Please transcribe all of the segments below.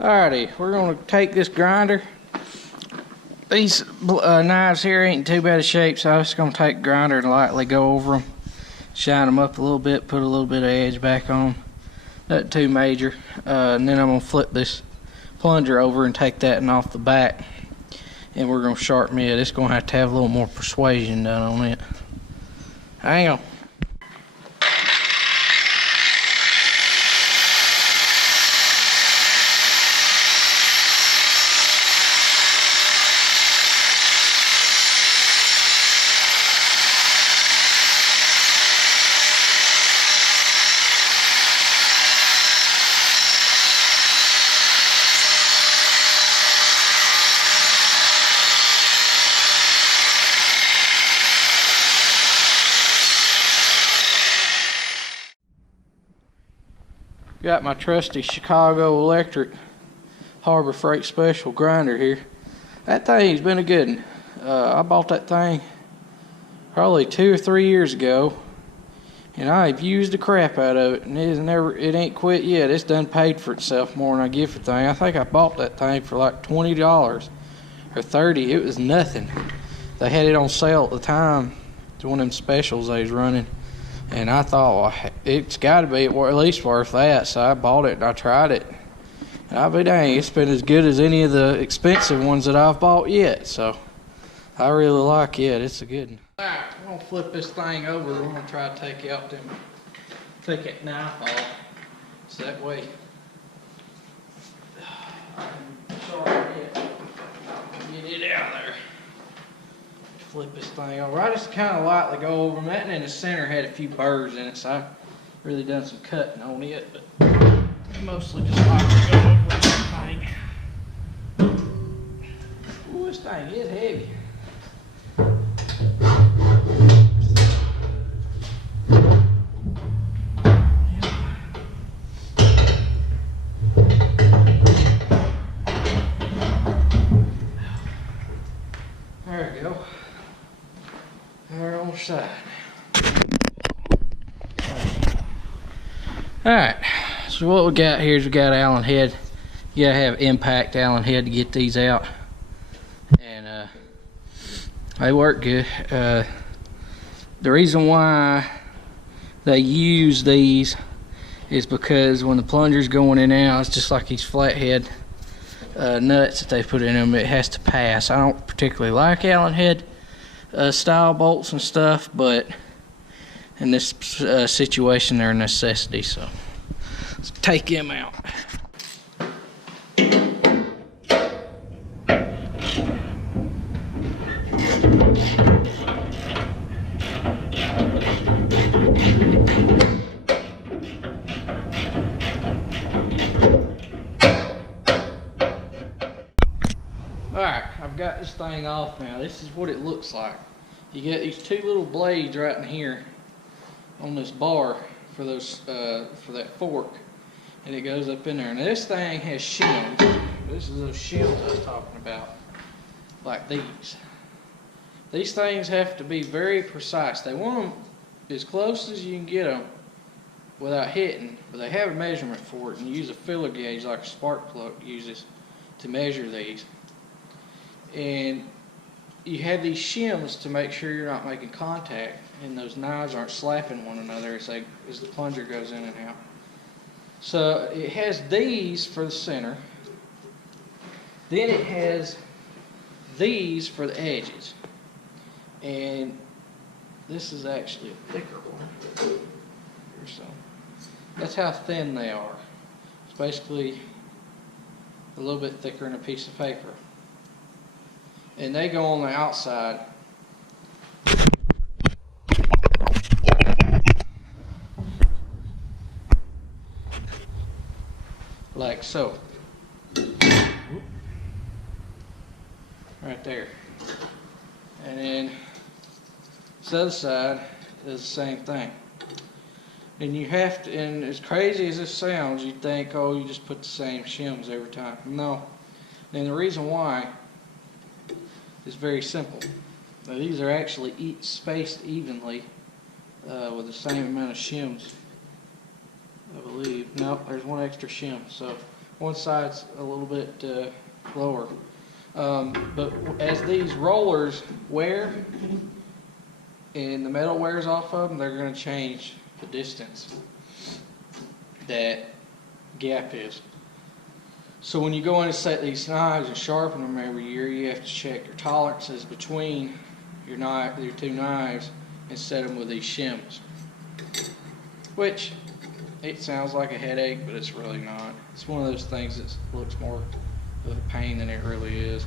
Alrighty, we're gonna take this grinder. These knives here ain't too bad of shape, so I'm just gonna take a grinder and lightly go over them, shine them up a little bit, put a little bit of edge back on them. Nothing too major. And then I'm gonna flip this plunger over and take that and off the back, and we're gonna sharpen it. It's gonna have to have a little more persuasion done on it. Hang on. Got my trusty Chicago Electric Harbor Freight Special grinder here. That thing's been a good one. I bought that thing probably 2 or 3 years ago, and I've used the crap out of it, and it ain't quit yet. It's done paid for itself more than I give for the thing. I think I bought that thing for like $20 or $30. It was nothing. They had it on sale at the time. It's one of them specials they was running. And I thought, well, it's got to be at least worth that, so I bought it and I tried it. And I'll be dang, it's been as good as any of the expensive ones that I've bought yet. So I really like it. It's a good one. All right, I'm gonna flip this thing over. We're gonna try to take out that knife off, so that way. Get it out there. Flip this thing over. I just kind of lightly go over them. That and in the center had a few burrs in it, so I really done some cutting on it, but mostly just lightly go over this thing. Ooh, this thing is heavy. There we go. There on the side. Alright, so what we got here is we got Allen head. You gotta have impact Allen head to get these out. And they work good. The reason why they use these is because when the plunger's going in and out, it's just like these flathead nuts that they put in them. It has to pass. I don't particularly like Allen head style bolts and stuff, but in this situation they're a necessity, so let's take them out. Alright, I've got this thing off now. This is what it looks like. You get these two little blades right in here on this bar for those for that fork, and it goes up in there. Now this thing has shims. This is those shims I was talking about, like these. These things have to be very precise. They want them as close as you can get them without hitting, but they have a measurement for it, and you use a filler gauge like a spark plug uses to measure these. And you have these shims to make sure you're not making contact and those knives aren't slapping one another as the plunger goes in and out. So it has these for the center. Then it has these for the edges. And this is actually a thicker one. So that's how thin they are. It's basically a little bit thicker than a piece of paper. And they go on the outside. Like so. Right there. And then this other side is the same thing. And you have to, and as crazy as this sounds, you think, oh, you just put the same shims every time. No. And the reason why is very simple. Now, these are actually spaced evenly with the same amount of shims, I believe. No, there's one extra shim. So One side's a little bit lower. But as these rollers wear and the metal wears off of them, they're going to change the distance that gap is. So when you go in to set these knives and sharpen them every year, you have to check your tolerances between your two knives and set them with these shims. Which, it sounds like a headache, but it's really not. It's one of those things that looks more of a pain than it really is.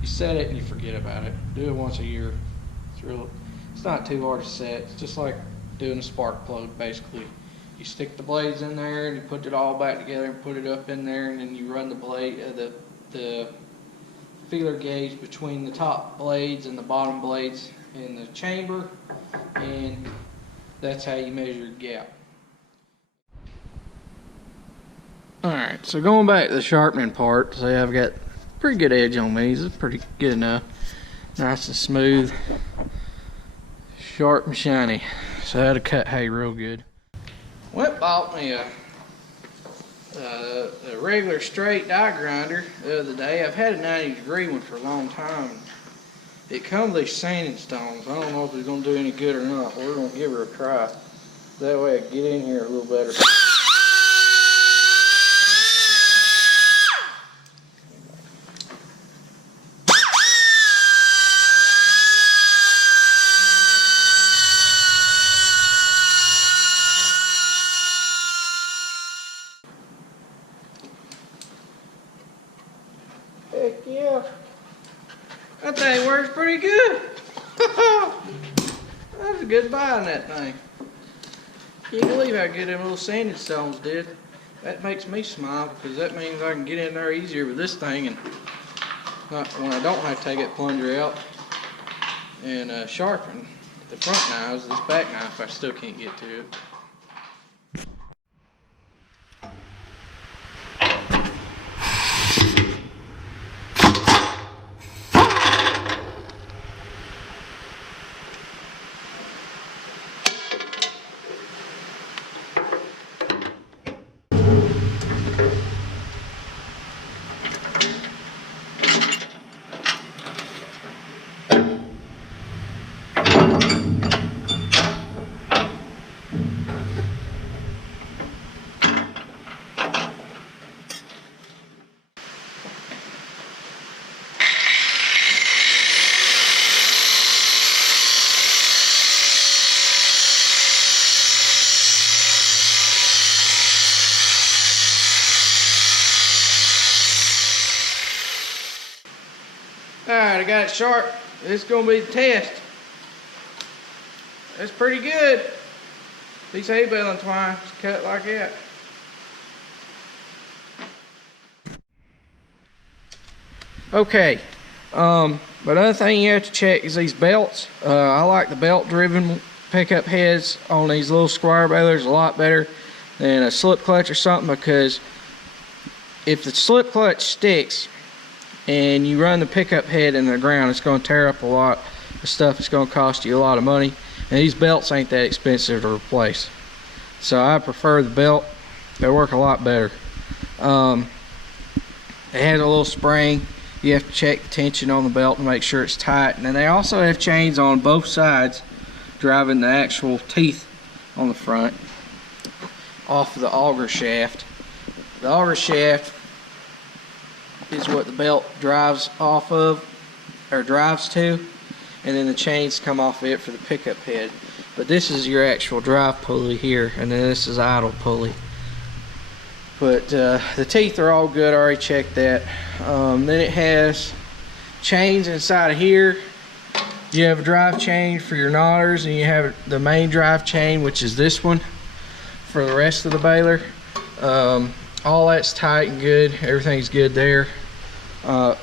You set it and you forget about it. Do it once a year. It's not too hard to set. It's just like doing a spark plug, basically. You stick the blades in there and you put it all back together and put it up in there, and then you run the blade, the feeler gauge between the top blades and the bottom blades in the chamber, and that's how you measure your gap. Alright, so going back to the sharpening part, see, I've got pretty good edge on these. It's pretty good enough. Nice and smooth, sharp and shiny. So that'll cut hay real good. Went bought me a regular straight die grinder the other day. I've had a 90-degree one for a long time. It comes with these sanding stones. I don't know if it's going to do any good or not. We're going to give her a try. That way I can get in here a little better. Heck yeah. That thing works pretty good. That was a good buy on that thing. Can't believe how good them little sanding stones did. That makes me smile, because that means I can get in there easier with this thing, and when I don't have to take that plunger out and sharpen the front knives. This back knife I still can't get to it. Alright, I got it sharp. This is going to be the test. That's pretty good. These hay baling twines cut like that. Okay, but another thing you have to check is these belts. I like the belt driven pickup heads on these little square balers a lot better than a slip clutch or something, because if the slip clutch sticks and you run the pickup head in the ground, it's going to tear up a lot of stuff. It's going to cost you a lot of money, and these belts ain't that expensive to replace. So I prefer the belt. They work a lot better. It has a little spring. You have to check the tension on the belt to make sure it's tight, and then they also have chains on both sides driving the actual teeth on the front off of the auger shaft. The auger shaft is what the belt drives off of, or drives to, and then the chains come off of it for the pickup head. But this is your actual drive pulley here, and then this is idle pulley. But the teeth are all good. I already checked that. Then it has chains inside of here. You have a drive chain for your knotters, and you have the main drive chain, which is this one, for the rest of the baler. All that's tight and good. Everything's good there. And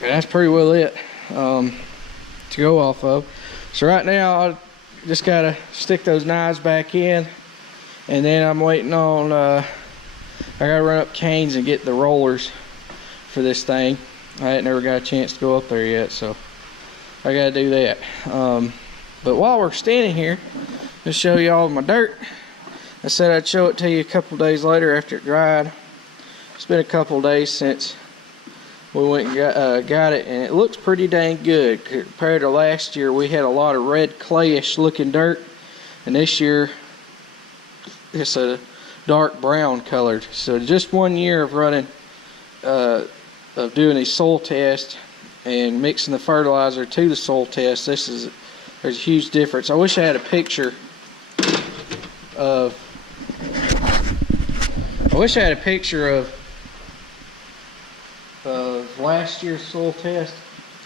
that's pretty well it to go off of. So right now I just gotta stick those knives back in, and then I'm waiting on I gotta run up canes and get the rollers for this thing. I ain't never got a chance to go up there yet, so I gotta do that. But while we're standing here, just show you all my dirt. I said I'd show it to you a couple days later after it dried. It's been a couple days since we went and got it, and it looks pretty dang good compared to last year. We had a lot of red clayish looking dirt, and this year it's a dark brown colored. So just 1 year of running, of doing these soil tests and mixing the fertilizer to the soil test, there's a huge difference. I wish I had a picture of last year's soil test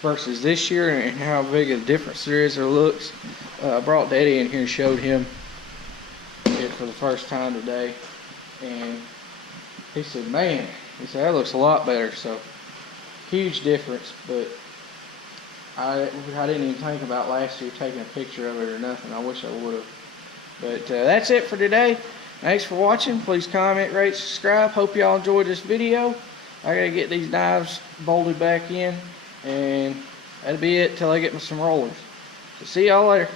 versus this year and how big a difference there is or looks. I brought Daddy in here and showed him it for the first time today, and he said, man, he said that looks a lot better. So huge difference. But I didn't even think about last year taking a picture of it or nothing. I wish I would have. But that's it for today. Thanks for watching. Please comment, rate, subscribe. Hope y'all enjoyed this video. I gotta get these knives bolted back in, and that'll be it till I get me some rollers. So see y'all later.